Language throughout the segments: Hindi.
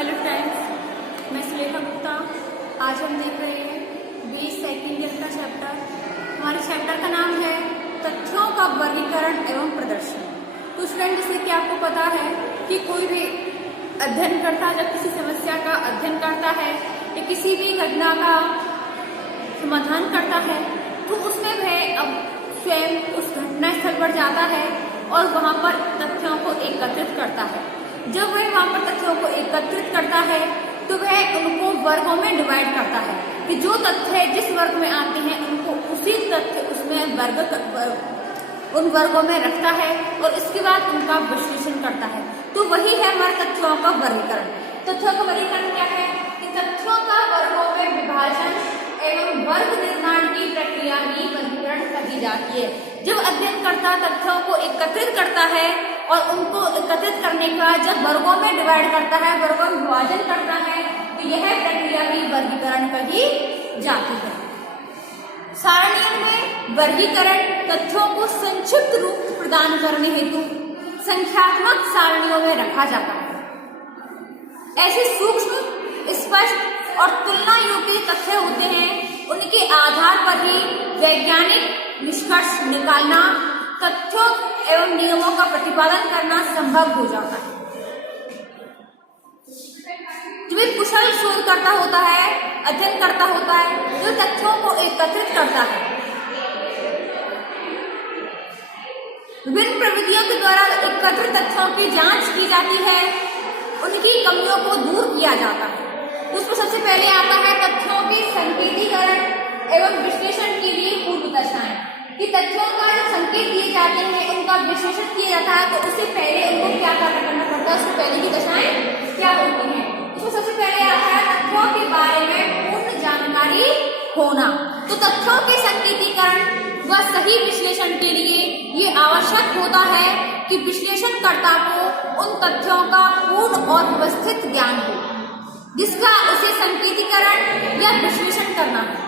हेलो फ्रेंड्स, मैं सुलेखा गुप्ता। आज हम देख रहे हैं 20 सेकेंड ईयर का चैप्टर। हमारे चैप्टर का नाम है तथ्यों का वर्गीकरण एवं प्रदर्शन। तो स्टूडेंट, जैसे कि आपको पता है कि कोई भी अध्ययनकर्ता जब किसी समस्या का अध्ययन करता है या किसी भी घटना का समाधान करता है तो उसमें वह अब स्वयं उस घटना स्थल पर जाता है और वहां पर तथ्यों को एकत्रित करता है। जब वह वहां पर तथ्यों को एकत्रित करता है तो वह उनको वर्गों में डिवाइड करता है कि जो तथ्य जिस वर्ग में आते हैं उनको उसी तथ्य उसमें उन वर्गों में रखता है और इसके बाद उनका विश्लेषण करता है। तो वही है हमारे तथ्यों का वर्गीकरण। तथ्यों का वर्गीकरण क्या है कि तथ्यों का वर्गों में विभाजन एवं वर्ग निर्माण की प्रक्रिया ही वर्गीकरण कही जाती है। जब अध्ययनकर्ता तथ्यों को एकत्रित करता है और उनको एकत्रित करने के बाद जब वर्गों में डिवाइड करता है, वर्गों में विभाजन करता है, तो यह प्रक्रिया ही वर्गीकरण कही जाती है। सारणियों में वर्गीकरण तथ्यों को संक्षिप्त रूप प्रदान करने हेतु संख्यात्मक सारणियों में रखा जाता है। ऐसे सूक्ष्म, स्पष्ट और तुलना योग्य तथ्य होते हैं, उनके आधार पर ही वैज्ञानिक निष्कर्ष निकालना, तथ्यों एवं नियमों का प्रतिपादन करना संभव हो जाता है। जो एक कुशल शोधकर्ता होता है, अध्ययनकर्ता होता है, जो तथ्यों को एकत्रित करता है, विभिन्न प्रविधियों के द्वारा एकत्रित तथ्यों की जांच की जाती है, उनकी कमियों को दूर किया जाता है। उसमें सबसे पहले आता है तथ्यों के संकेतीकरण एवं विश्लेषण के लिए पूर्व दशाएं, कि तथ्यों का जो संकेत दिए जाते हैं उनका विश्लेषण किया जाता है। तो उससे पहले उनको क्या करना पड़ता है, उससे पहले की दशाएं क्या होती हैं। उसमें सबसे पहले आता है तथ्यों के बारे में पूर्ण जानकारी होना। तो तथ्यों के संकेतीकरण व सही विश्लेषण के लिए ये आवश्यक होता है कि विश्लेषणकर्ता को उन तथ्यों का पूर्ण और व्यवस्थित ज्ञान हो जिसका उसे संकेतीकरण या विश्लेषण करना है।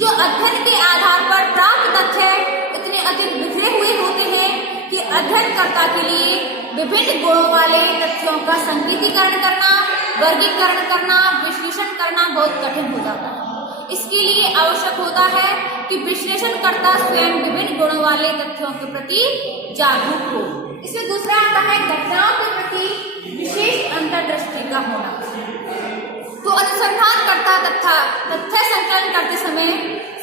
जो अध्ययन के आधार पर प्राप्त तथ्य इतने अधिक बिखरे हुए होते हैं कि अध्ययनकर्ता के लिए विभिन्न गुणों वाले तथ्यों का संकेतीकरण करना, वर्गीकरण करना, विश्लेषण करना बहुत कठिन हो जाता है। इसके लिए आवश्यक होता है कि विश्लेषणकर्ता स्वयं विभिन्न गुणों वाले तथ्यों के प्रति जागरूक हो। इसमें दूसरा आता है घटनाओं के प्रति विशेष अंतर्दृष्टि का होना। तो अनुसंधानकर्ता तथा तथ्य संकलन करते समय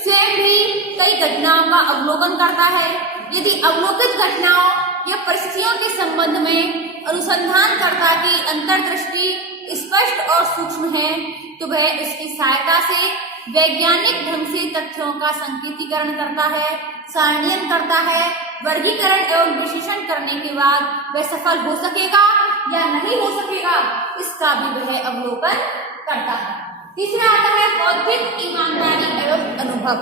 स्वयं भी कई घटनाओं का अवलोकन करता है। यदि अवलोकित घटनाओं या परिस्थितियों के संबंध में अनुसंधानकर्ता की अंतर्दृष्टि स्पष्ट और सूक्ष्म है तो वह उसकी सहायता से वैज्ञानिक ढंग से तथ्यों का संकेतीकरण करता है, सारणीयन करता है। वर्गीकरण एवं विश्लेषण करने के बाद वह सफल हो सकेगा या नहीं हो सकेगा, इसका भी वह अवलोकन करता है। तीसरा आता है बौद्धिक ईमानदारी एवं अनुभव।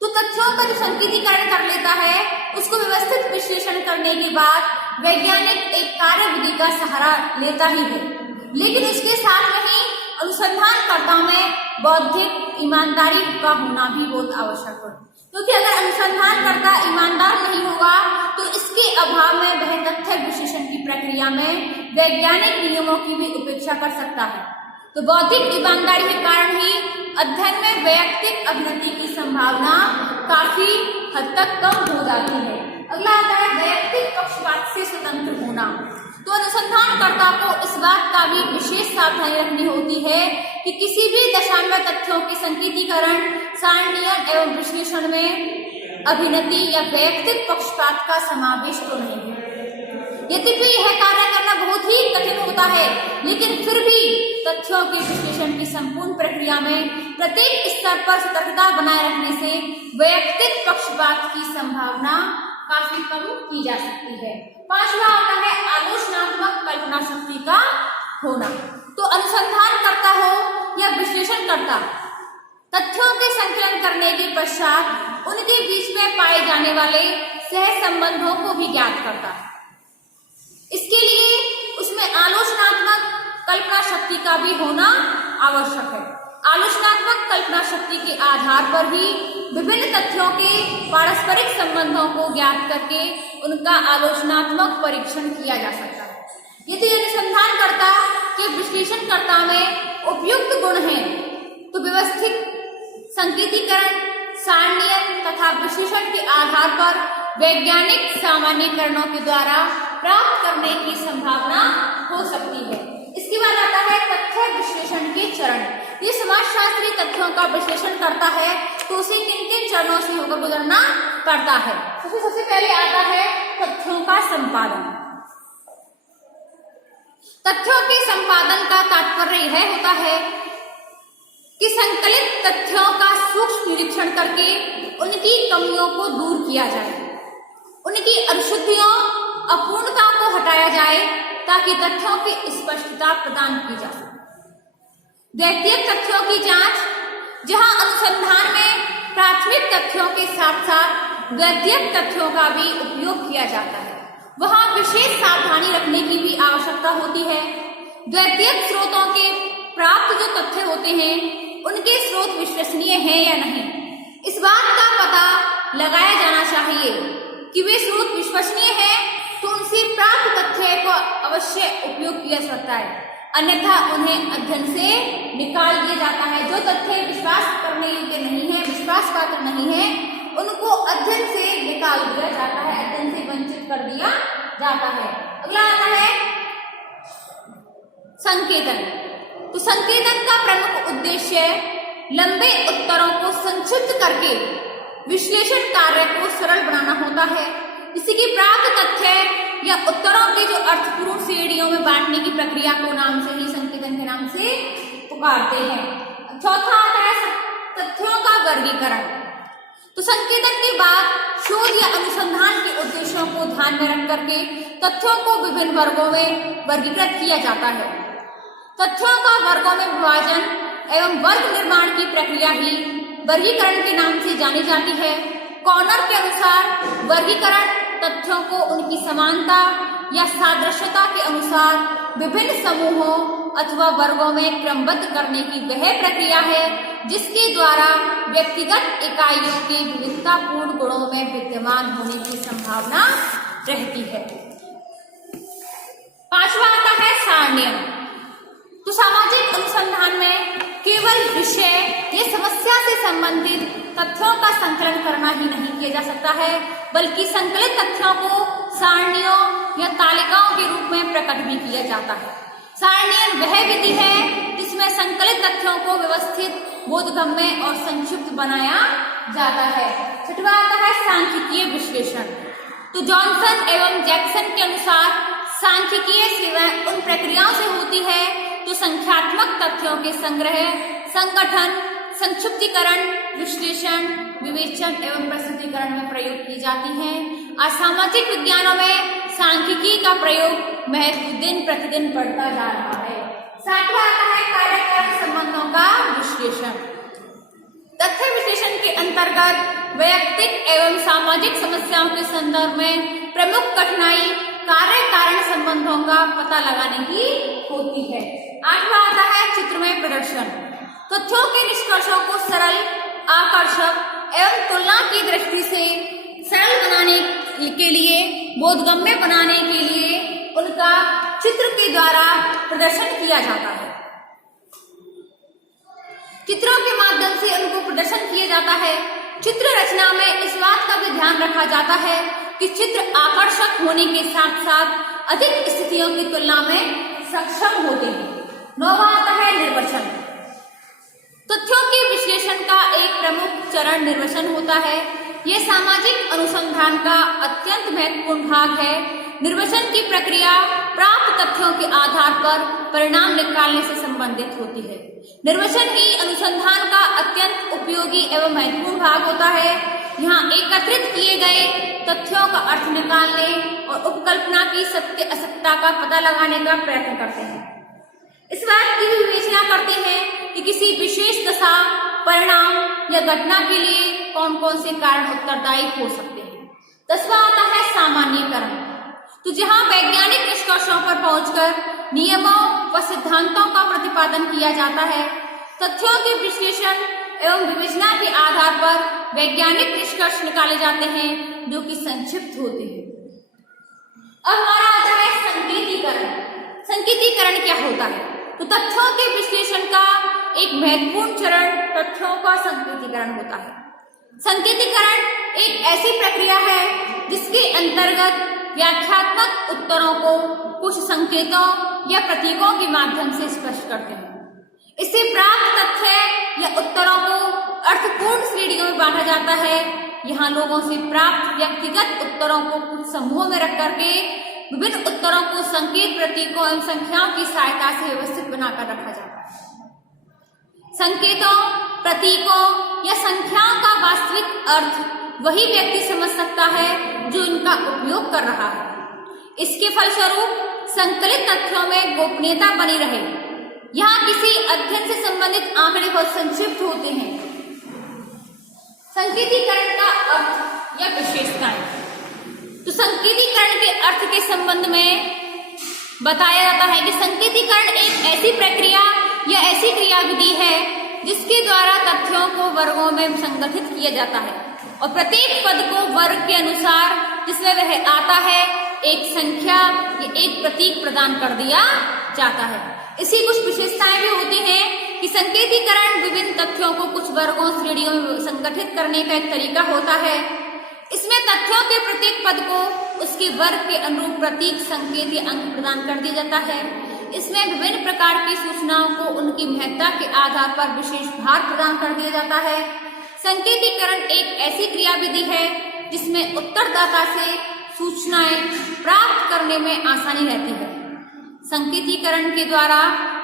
तो तथ्यों का जो संकेतीकरण कर लेता है उसको व्यवस्थित विश्लेषण करने के बाद वैज्ञानिक एक कार्यविधि का सहारा लेता ही है, लेकिन इसके साथ में ही अनुसंधानकर्ता में बौद्धिक ईमानदारी का होना भी बहुत आवश्यक है। क्योंकि अगर अनुसंधानकर्ता ईमानदार नहीं होगा तो इसके अभाव में वह तथ्य विश्लेषण की प्रक्रिया में वैज्ञानिक नियमों की भी उपेक्षा कर सकता है। तो बौद्धिक ईमानदारी के कारण ही अध्ययन में वैयक्तिक अभिनति की संभावना काफी हद तक कम हो जाती है। अगला आता है वैयक्तिक पक्षपात से स्वतंत्र होना। तो अनुसंधानकर्ता को इस बात का भी विशेष सावधानी रखनी होती है कि किसी भी दशा में तथ्यों के संकेतीकरण, सारणीयन एवं विश्लेषण में अभिनति या वैयक्तिक पक्षपात का समावेश तो नहीं है। यद्यपि यह कार्य करना बहुत ही कठिन होता है, लेकिन फिर भी तथ्यों के विश्लेषण की संपूर्ण प्रक्रिया में प्रत्येक स्तर पर सतर्कता बनाए रखने से वैयक्तिक पक्षपात की संभावना काफी कम की जा सकती है। पांचवा आता है आलोचनात्मक कल्पना शक्ति का होना। तो अनुसंधान करता हो या विश्लेषण करता, तथ्यों के संकलन करने के पश्चात उनके बीच में पाए जाने वाले सह संबंधों को भी ज्ञात करता है। इसके लिए उसमें आलोचनात्मक कल्पना शक्ति का भी होना आवश्यक है। आलोचनात्मक कल्पना शक्ति के आधार पर ही विभिन्न तथ्यों के पारस्परिक संबंधों को ज्ञात करके उनका आलोचनात्मक परीक्षण किया जा सकता है। यदि अनुसंधानकर्ता के विश्लेषणकर्ता में उपयुक्त गुण हैं, तो व्यवस्थित संकेतीकरण, सारणीयन तथा विश्लेषण के आधार पर वैज्ञानिक सामान्यीकरणों के द्वारा प्राप्त करने की संभावना हो सकती है। इसके बाद आता है तथ्य विश्लेषण के चरण। ये समाजशास्त्री तथ्यों का विश्लेषण करता है तो उसे किन किन चरणों से होकर गुजरना पड़ता है। सबसे पहले आता है तथ्यों का संपादन। तथ्यों के संपादन का तात्पर्य यह होता है कि संकलित तथ्यों का सूक्ष्म निरीक्षण करके उनकी कमियों को दूर किया जाए, उनकी अशुद्धियों, अपूर्णता को हटाया जाए ताकि तथ्यों की स्पष्टता प्रदान की जा सके। द्वितीयक तथ्यों की जांच, जहां अनुसंधान में प्राथमिक तथ्यों के साथ साथ द्वितीयक तथ्यों का भी उपयोग किया जाता है, वहां विशेष सावधानी रखने की भी आवश्यकता होती है। द्वितीयक स्रोतों के प्राप्त जो तथ्य होते हैं उनके स्रोत विश्वसनीय हैं या नहीं, इस बात का पता लगाया जाना चाहिए कि वे स्रोत विश्वसनीय हैं तो उनसे प्राप्त तथ्य को अवश्य उपयोग किया जा सकता है, अन्यथा उन्हें अध्ययन से निकाल दिया जाता है। जो तथ्य विश्वास करने योग्य नहीं है, विश्वास पात्र नहीं है, उनको अध्ययन से निकाल दिया जाता है, अध्ययन से वंचित कर दिया जाता है। अगला आता है संकेतन। तो संकेतन का प्रमुख उद्देश्य लंबे उत्तरों को संक्षिप्त करके विश्लेषण कार्य को सरल बनाना होता है। इसी की प्राप्त तथ्य या उत्तरों के जो अर्थपूर्ण श्रेणियों में बांटने की प्रक्रिया को नाम से ही संकेतन के नाम से पुकारते हैं। चौथा आता है तथ्यों का वर्गीकरण। तो संकेतन के बाद शोध या अनुसंधान के उद्देश्यों को ध्यान में रख करके तथ्यों को विभिन्न वर्गों में वर्गीकृत किया जाता है। तथ्यों का वर्गों में विभाजन एवं वर्ग निर्माण की प्रक्रिया ही वर्गीकरण के नाम से जानी जाती है। कॉर्नर के अनुसार वर्गीकरण तथ्यों को उनकी समानता या सादृश्यता के अनुसार विभिन्न समूहों अथवा वर्गों में क्रमबद्ध करने की वह प्रक्रिया है जिसके द्वारा व्यक्तिगत इकाइयों के विविधतापूर्ण गुणों में विद्यमान होने की संभावना रहती है। पांचवा आता है सारणीयन। तो सामाजिक अनुसंधान में केवल विषय या समस्या से संबंधित तथ्यों का संकलन करना ही नहीं किया जा सकता है, बल्कि संकलित तथ्यों को सारणियों या तालिकाओं के रूप में प्रकट भी किया जाता है। सारणीयन वह विधि है जिसमें संकलित तथ्यों को व्यवस्थित, बोधगम्य और संक्षिप्त बनाया जाता है। छठवां आता है सांख्यिकीय विश्लेषण। तो जॉनसन एवं जैक्सन के अनुसार सांख्यिकीय सेवाएं उन प्रक्रियाओं से होती है जो संख्यात्मक तथ्यों के संग्रह, संगठन, संक्षिप्तीकरण, विश्लेषण, विवेचन एवं प्रस्तुतीकरण में प्रयोग की जाती हैं। आज सामाजिक विज्ञानों में सांख्यिकी का प्रयोग महत्व दिन प्रतिदिन बढ़ता जा रहा है। सातवां आता है कार्य कारण संबंधों का विश्लेषण। तथ्य विश्लेषण के अंतर्गत वैयक्तिक एवं सामाजिक समस्याओं के संदर्भ में प्रमुख कठिनाई कार्य कारण संबंधों का पता लगाने की होती है। आठवां आता है चित्रमय प्रदर्शन। तथ्यों के निष्कर्षों को सरल, आकर्षक एवं तुलना की दृष्टि से सरल बनाने के लिए, बोधगम्य बनाने के लिए उनका चित्र के द्वारा प्रदर्शन किया जाता है। चित्रों के माध्यम से उनको प्रदर्शन किया जाता है। चित्र रचना में इस बात का भी ध्यान रखा जाता है कि चित्र आकर्षक होने के साथ साथ अधिक स्थितियों की तुलना में सक्षम होते हैं। नौवां आता है निर्वचन। तथ्यों के विश्लेषण का एक प्रमुख चरण निर्वचन होता है। यह सामाजिक अनुसंधान का अत्यंत महत्वपूर्ण भाग है। निर्वचन की प्रक्रिया प्राप्त तथ्यों के आधार पर परिणाम निकालने से संबंधित होती है। निर्वचन ही अनुसंधान का अत्यंत उपयोगी एवं महत्वपूर्ण भाग होता है। यहाँ एकत्रित किए गए तथ्यों का अर्थ निकालने और उपकल्पना की सत्य असत्यता का पता लगाने का प्रयत्न करते हैं। इस बात की भी विवेचना करते हैं कि किसी विशेष दशा, परिणाम या घटना के लिए कौन कौन से कारण उत्तरदायी हो सकते हैं। 10वां आता है सामान्यीकरण। तो जहां वैज्ञानिक निष्कर्षों पर पहुंचकर नियमों व सिद्धांतों का प्रतिपादन किया जाता है, तथ्यों के विश्लेषण एवं विवेचना के आधार पर वैज्ञानिक निष्कर्ष निकाले जाते हैं जो कि संक्षिप्त होते हैं। अब हमारा आता है संकेतीकरण। संकेतीकरण क्या होता है? तो तथ्यों के विश्लेषण का एक महत्वपूर्ण चरण तथ्यों का संकेतीकरण होता है। संकेतीकरण एक ऐसी प्रक्रिया है जिसके अंतर्गत व्याख्यात्मक उत्तरों को कुछ संकेतों या प्रतीकों के माध्यम से स्पष्ट करते हैं। इससे प्राप्त तथ्य या उत्तरों को अर्थपूर्ण श्रेणियों में बांटा जाता है। यहाँ लोगों से प्राप्त व्यक्तिगत उत्तरों को कुछ समूहों में रख करके विभिन्न उत्तरों को संकेत, प्रतीकों एवं संख्याओं की सहायता से व्यवस्थित बनाकर रखा जाता है। संकेतों, प्रतीकों या संख्याओं का वास्तविक अर्थ वही व्यक्ति समझ सकता है जो इनका उपयोग कर रहा है। इसके फलस्वरूप संकलित तथ्यों में गोपनीयता बनी रहे। यहाँ किसी अध्ययन से संबंधित आंकड़े बहुत संक्षिप्त होते हैं। संकेतीकरण का अर्थ या विशेषताएं। तो संकेतीकरण के अर्थ के संबंध में बताया जाता है कि संकेतीकरण एक ऐसी प्रक्रिया या ऐसी क्रियाविधि है जिसके द्वारा तथ्यों को वर्गों में संगठित किया जाता है और प्रत्येक पद को वर्ग के अनुसार जिसमें वह आता है एक संख्या या एक प्रतीक प्रदान कर दिया जाता है। इसी कुछ विशेषताएं भी होती हैं कि संकेतीकरण विभिन्न तथ्यों को कुछ वर्गों, श्रेणियों में संगठित करने का एक तरीका होता है। इसमें तथ्यों के प्रत्येक पद को उसके वर्ग के अनुरूप प्रतीक, संकेत या अंक प्रदान कर दिया जाता है। इसमें विभिन्न प्रकार की सूचनाओं को उनकी महत्ता के आधार पर विशेष भार प्रदान कर दिया जाता है। संकेतीकरण एक ऐसी क्रियाविधि है जिसमें उत्तरदाता से सूचनाएं प्राप्त करने में आसानी रहती है। संकेतीकरण के द्वारा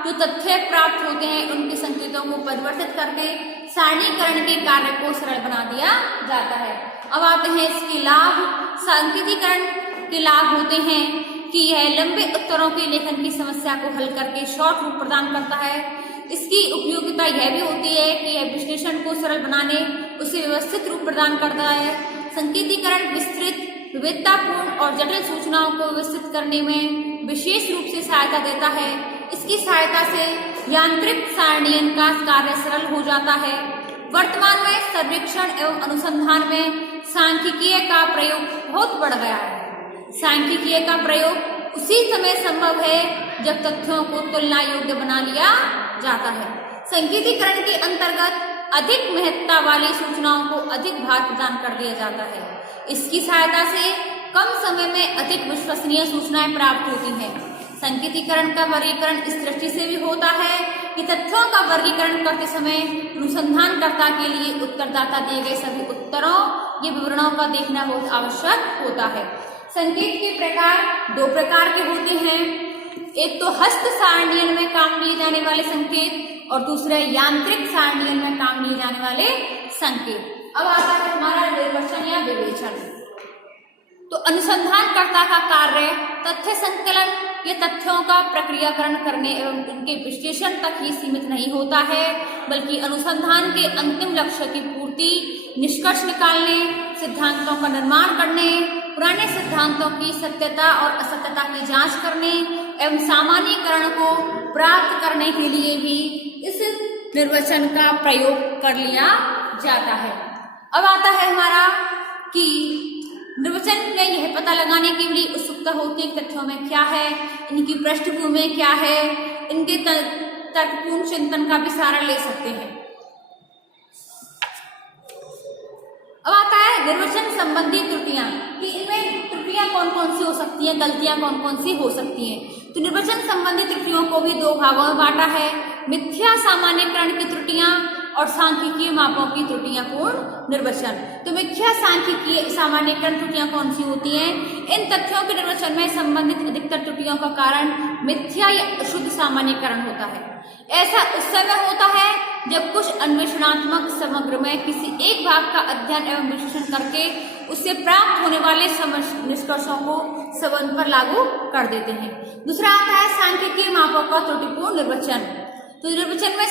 जो तथ्य प्राप्त होते हैं उनके संकेतों को परिवर्तित करके सारणीकरण के कार्य को सरल बना दिया जाता है। अब आते हैं इसके लाभ। संकेतीकरण के लाभ होते हैं कि यह लंबे उत्तरों के लेखन की समस्या को हल करके शॉर्ट रूप प्रदान करता है। इसकी उपयोगिता यह भी होती है कि यह विश्लेषण को सरल बनाने, उसे व्यवस्थित रूप प्रदान करता है। संकेतीकरण विस्तृत, विविधतापूर्ण और जटिल सूचनाओं को व्यवस्थित करने में विशेष रूप से सहायता देता है। इसकी सहायता से यांत्रिक सारणीयन का कार्य सरल हो जाता है। वर्तमान में सर्वेक्षण एवं अनुसंधान में सांख्यिकीय का प्रयोग बहुत बढ़ गया है। सांख्यिकीय का प्रयोग उसी समय संभव है जब तथ्यों को तुलना योग्य बना लिया जाता है। संकेतीकरण के अंतर्गत अधिक महत्ता वाली सूचनाओं को अधिक भार प्रदान कर दिया जाता है। इसकी सहायता से कम समय में अधिक विश्वसनीय सूचनाएं प्राप्त होती हैं। संकेतीकरण का वर्गीकरण इस दृष्टि से भी होता है कि तथ्यों का वर्गीकरण करते समय अनुसंधानकर्ता के लिए उत्तरदाता दिए गए सभी उत्तरों या विवरणों का देखना बहुत आवश्यक होता है। संकेत के प्रकार दो प्रकार के होते हैं। एक तो हस्त सारणीयन में काम लिए जाने वाले संकेत और दूसरे यांत्रिक सारणीयन में काम लिए जाने वाले संकेत। अब आता है हमारा निर्वचन या विवेचन। तो अनुसंधानकर्ता का कार्य तथ्य संकलन या तथ्यों का प्रक्रियाकरण करने एवं उनके विश्लेषण तक ही सीमित नहीं होता है, बल्कि अनुसंधान के अंतिम लक्ष्य की पूर्ति, निष्कर्ष निकालने, सिद्धांतों का निर्माण करने, पुराने सिद्धांतों की सत्यता और असत्यता की जांच करने एवं सामान्यीकरण को प्राप्त करने के लिए भी इस निर्वचन का प्रयोग कर लिया जाता है। अब आता है हमारा कि निर्वचन में यह पता लगाने की बड़ी उत्सुकता होती है तथ्यों में क्या है, इनकी पृष्ठभूमि क्या है, इनके तर्कपूर्ण चिंतन का भी सहारा ले सकते हैं। अब आता है निर्वचन संबंधी त्रुटियां कि इनमें त्रुटियां कौन कौन सी हो सकती हैं, गलतियां कौन कौन सी हो सकती हैं। तो निर्वचन संबंधी त्रुटियों को भी दो भागों में बांटा है, मिथ्या सामान्यकरण की त्रुटियां और सांख्यिकीय मापों की त्रुटियां पूर्ण निर्वचन। तो मिथ्या सांख्यिकीय सामान्यकरण त्रुटियां कौन सी होती हैं? इन तथ्यों के निर्वचन में संबंधित अधिकतर त्रुटियों का कारण मिथ्या या अशुद्ध सामान्यकरण होता है। ऐसा उस समय होता है जब कुछ अन्वेषणात्मक समग्र में किसी एक भाग का अध्ययन एवं विश्लेषण करके उससे प्राप्त होने वाले निष्कर्षों को संबंध पर लागू कर देते हैं। दूसरा आता है सांख्यिकीय मापों का त्रुटिपूर्ण निर्वचन। तो निर्वचन में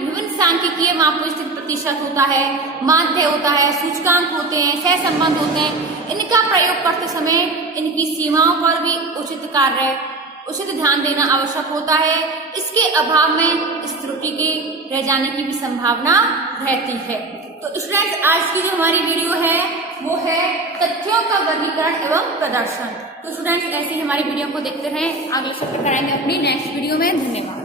विभिन्न सांख्यिकीय मापों स्थित प्रतिशत होता है, माध्य होता है, सूचकांक होते हैं, सहसंबंध होते हैं। इनका प्रयोग करते समय इनकी सीमाओं पर भी उचित ध्यान देना आवश्यक होता है। इसके अभाव में इस त्रुटि के रह जाने की भी संभावना रहती है। तो स्टूडेंट्स, आज की जो हमारी वीडियो है वो है तथ्यों का वर्गीकरण एवं प्रदर्शन। तो स्टूडेंट्स, ऐसी हमारी वीडियो को देखते रहें। अगले सत्र कराएंगे अपनी नेक्स्ट वीडियो में। धन्यवाद।